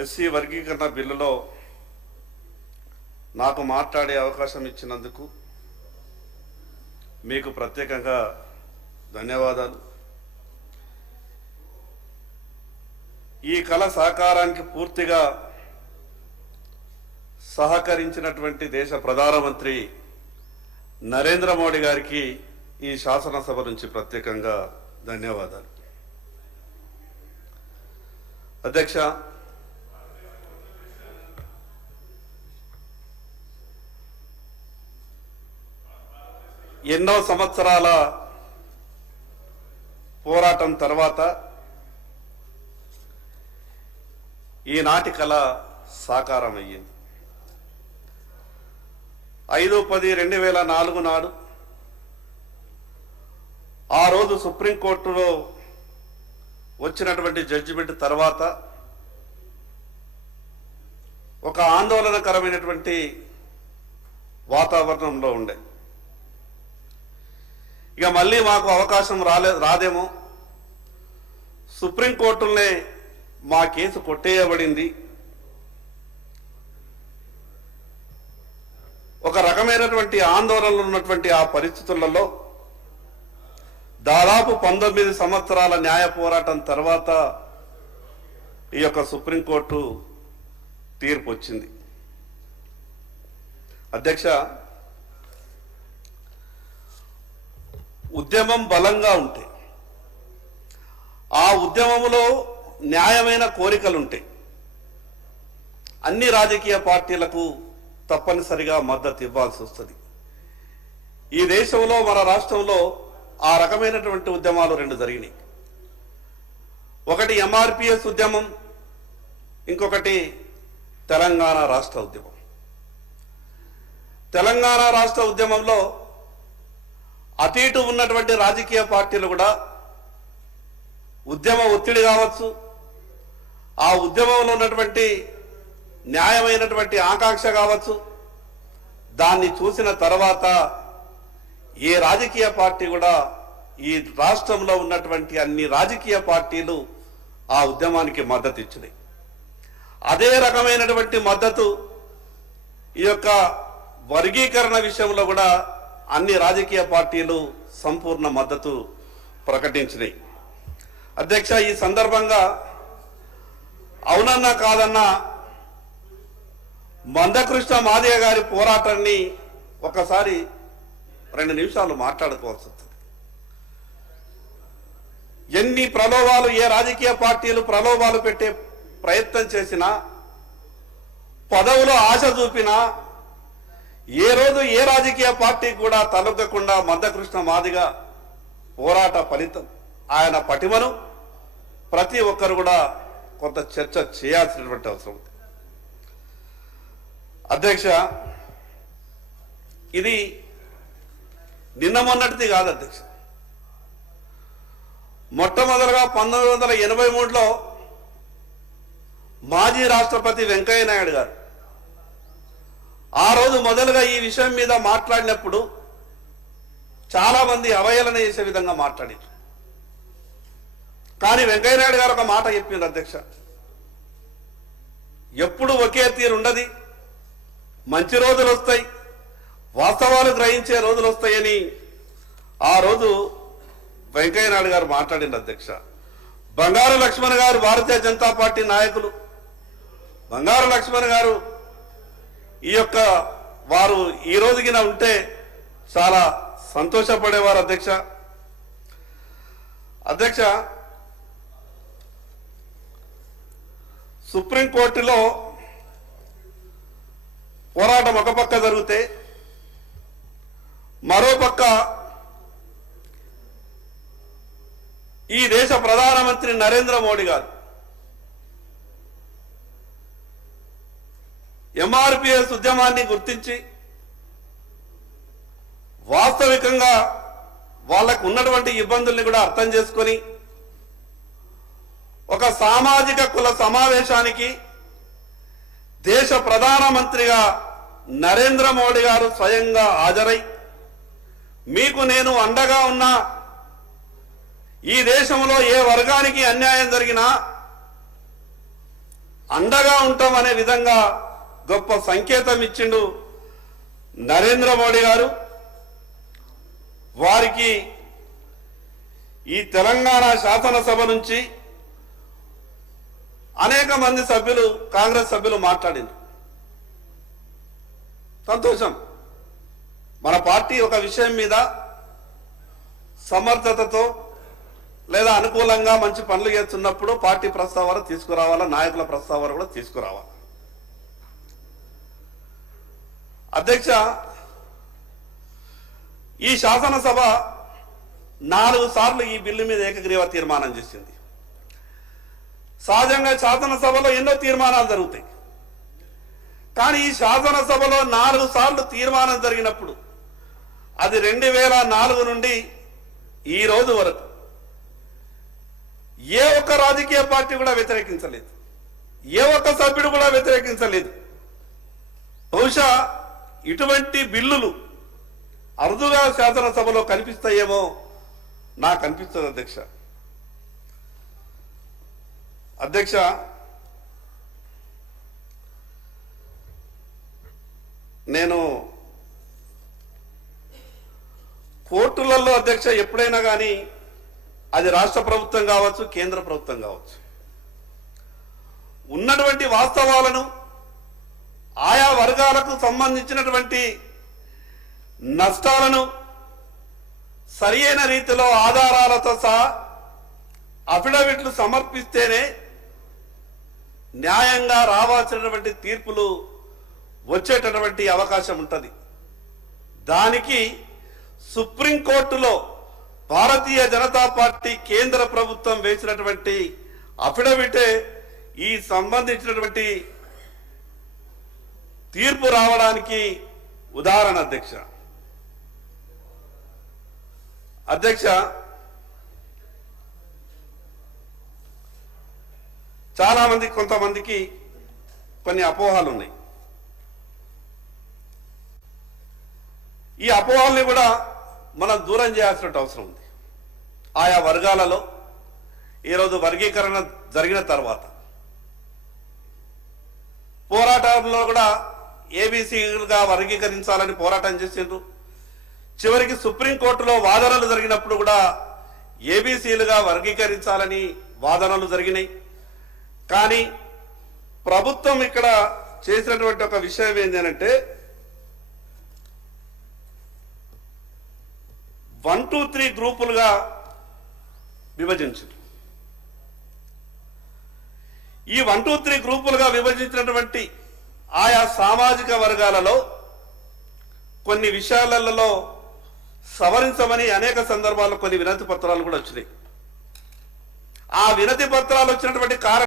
SC వర్గీకరణ బిల్లులో నాకు మాట్లాడే అవకాశం ఇచ్చినందుకు మీకు ప్రత్యేకంగా ధన్యవాదాలు. ఈ కళ సహకారానికి పూర్తిగా సహకరించినటువంటి దేశ ప్రధానమంత్రి నరేంద్ర మోడీ గారికి ఈ శాసనసభ నుంచి ప్రత్యేకంగా ధన్యవాదాలు. అధ్యక్ష, ఎన్నో సంవత్సరాల పోరాటం తర్వాత ఈనాటి కళ సాకారం అయ్యింది. 5/10/2004 నాడు ఆ రోజు సుప్రీంకోర్టులో వచ్చినటువంటి జడ్జిమెంట్ తర్వాత ఒక ఆందోళనకరమైనటువంటి వాతావరణంలో ఉండే. ఇక మళ్ళీ మాకు అవకాశం రాదేమో, సుప్రీంకోర్టులనే మా కేసు కొట్టేయబడింది, ఒక రకమైనటువంటి ఆందోళనలు ఉన్నటువంటి ఆ పరిస్థితులలో దాదాపు 19 సంవత్సరాల న్యాయ పోరాటం తర్వాత ఈ యొక్క సుప్రీంకోర్టు తీర్పు వచ్చింది. అధ్యక్ష, ఉద్యమం బలంగా ఉంటే ఆ ఉద్యమంలో న్యాయమైన కోరికలుంటాయి. అన్ని రాజకీయ పార్టీలకు తప్పనిసరిగా మద్దతు ఇవ్వాల్సి వస్తుంది. ఈ దేశంలో మన రాష్ట్రంలో ఆ రకమైనటువంటి ఉద్యమాలు 2 జరిగినాయి. ఒకటి ఎంఆర్పిఎస్ ఉద్యమం, ఇంకొకటి తెలంగాణ రాష్ట్ర ఉద్యమం. తెలంగాణ రాష్ట్ర ఉద్యమంలో అటు ఇటు ఉన్నటువంటి రాజకీయ పార్టీలు కూడా ఉద్యమ ఒత్తిడి కావచ్చు, ఆ ఉద్యమంలో ఉన్నటువంటి న్యాయమైనటువంటి ఆకాంక్ష కావచ్చు, దాన్ని చూసిన తర్వాత ఏ రాజకీయ పార్టీ కూడా, ఈ రాష్ట్రంలో ఉన్నటువంటి అన్ని రాజకీయ పార్టీలు ఆ ఉద్యమానికి మద్దతు ఇచ్చినాయి. అదే రకమైనటువంటి మద్దతు ఈ యొక్క వర్గీకరణ విషయంలో కూడా అన్ని రాజకీయ పార్టీలు సంపూర్ణ మద్దతు ప్రకటించినాయి. అధ్యక్ష, ఈ సందర్భంగా అవునన్నా కాదన్నా మందకృష్ణ మాదిగ గారి పోరాటాన్ని ఒకసారి 2 నిమిషాలు మాట్లాడుకోవాల్సి వస్తుంది. ఎన్ని ప్రలోభాలు, ఏ రాజకీయ పార్టీలు ప్రలోభాలు పెట్టే ప్రయత్నం చేసినా, పదవులో ఆశ చూపినా, ఏ రోజు ఏ రాజకీయ పార్టీ కూడా తలొగ్గకుండా మందకృష్ణ మాదిగ పోరాట ఫలితం, ఆయన పటిమను ప్రతి ఒక్కరు కూడా కొంత చర్చ చేయాల్సినటువంటి అవసరం ఉంది. అధ్యక్ష, ఇది నిన్న మొన్నటిది కాదు అధ్యక్ష. మొట్టమొదటిగా 1983లో మాజీ రాష్ట్రపతి వెంకయ్య నాయుడు గారు ఆ రోజు మొదలుగా ఈ విషయం మీద మాట్లాడినప్పుడు చాలా మంది అవహేళన చేసే విధంగా మాట్లాడారు. కానీ వెంకయ్య నాయుడు గారు ఒక మాట చెప్పిండ్రు అధ్యక్ష, ఎప్పుడు ఒకే తీరు ఉండదు, మంచి రోజులు వస్తాయి, వాస్తవాలు గ్రహించే రోజులు వస్తాయని ఆ రోజు వెంకయ్య నాయుడు గారు మాట్లాడింది. అధ్యక్ష, బంగారు లక్ష్మణ్ గారు భారతీయ జనతా పార్టీ నాయకులు, బంగారు లక్ష్మణ్ గారు వారు ఈ రోజుకిన ఉంటే చాలా సంతోషపడేవారు. అధ్యక్ష, సుప్రీంకోర్టులో పోరాటం ఒక పక్క జరిగితే, మరోపక్క ఈ దేశ ప్రధానమంత్రి నరేంద్ర మోడీ గారు ఎంఆర్పిఎస్ ఉద్యమాన్ని గుర్తించి వాస్తవికంగా వాళ్ళకు ఉన్నటువంటి ఇబ్బందుల్ని కూడా అర్థం చేసుకొని ఒక సామాజిక కుల సమావేశానికి దేశ ప్రధానమంత్రిగా నరేంద్ర మోడీ గారు స్వయంగా హాజరై, మీకు నేను అండగా ఉన్నా, ఈ దేశంలో ఏ వర్గానికి అన్యాయం జరిగినా అండగా ఉంటామనే విధంగా గొప్ప సంకేతం ఇచ్చిండు నరేంద్ర మోడీ గారు. వారికి ఈ తెలంగాణ శాసనసభ నుంచి అనేక మంది సభ్యులు, కాంగ్రెస్ సభ్యులు మాట్లాడింది. సంతోషం. మన పార్టీ ఒక విషయం మీద సమర్థతతో లేదా అనుకూలంగా మంచి పనులు చేస్తున్నప్పుడు పార్టీ ప్రస్తావన తీసుకురావాలా, నాయకుల ప్రస్తావన కూడా తీసుకురావాలి. అధ్యక్ష, ఈ శాసనసభ 4 సార్లు ఈ బిల్లు మీద ఏకగ్రీవ తీర్మానం చేసింది. సహజంగా శాసనసభలో ఎన్నో తీర్మానాలు జరుగుతాయి. కానీ ఈ శాసనసభలో 4 సార్లు తీర్మానం జరిగినప్పుడు అది 2004 నుండి ఈ రోజు వరకు ఏ ఒక్క రాజకీయ పార్టీ కూడా వ్యతిరేకించలేదు, ఏ ఒక్క సభ్యుడు కూడా వ్యతిరేకించలేదు. బహుశా ఇటువంటి బిల్లులు అరుదుగా శాసనసభలో కనిపిస్తాయేమో నాకు అనిపిస్తుంది. అధ్యక్ష, నేను కోర్టులలో అధ్యక్ష ఎప్పుడైనా కానీ అది రాష్ట్ర ప్రభుత్వం కావచ్చు, కేంద్ర ప్రభుత్వం కావచ్చు, ఉన్నటువంటి వాస్తవాలను ఆయా వర్గాలకు సంబంధించినటువంటి నష్టాలను సరియైన రీతిలో ఆధారాలతో సహా అఫిడవిట్లు సమర్పిస్తేనే న్యాయంగా రావాల్సినటువంటి తీర్పులు వచ్చేటటువంటి అవకాశం ఉంటుంది. దానికి సుప్రీంకోర్టులో భారతీయ జనతా పార్టీ కేంద్ర ప్రభుత్వం వేసినటువంటి అఫిడవిటే ఈ సంబంధించినటువంటి తీర్పు రావడానికి ఉదాహరణ. అధ్యక్ష, చాలా మంది, కొంతమందికి కొన్ని అపోహలు ఉన్నాయి. ఈ అపోహల్ని కూడా మనం దూరం చేయాల్సిన అవసరం ఉంది. ఆయా వర్గాలలో ఈరోజు వర్గీకరణ జరిగిన తర్వాత పోరాటంలో కూడా ఏబీసీలుగా వర్గీకరించాలని పోరాటం చేసిండ్రు. చివరికి సుప్రీంకోర్టులో వాదనలు జరిగినప్పుడు కూడా ఏబీసీలుగా వర్గీకరించాలని వాదనలు జరిగినాయి. కానీ ప్రభుత్వం ఇక్కడ చేసినటువంటి ఒక విషయం ఏంటంటే 1, 2, 3 గ్రూపులుగా విభజించారు. ఈ 1, 2, 3 గ్రూపులుగా విభజించినటువంటి ఆయా సామాజిక వర్గాలలో కొన్ని విషయాలలో సవరించమని అనేక సందర్భాల్లో కొన్ని వినతి పత్రాలు కూడా వచ్చినాయి. ఆ వినతి పత్రాలు వచ్చినటువంటి కారణం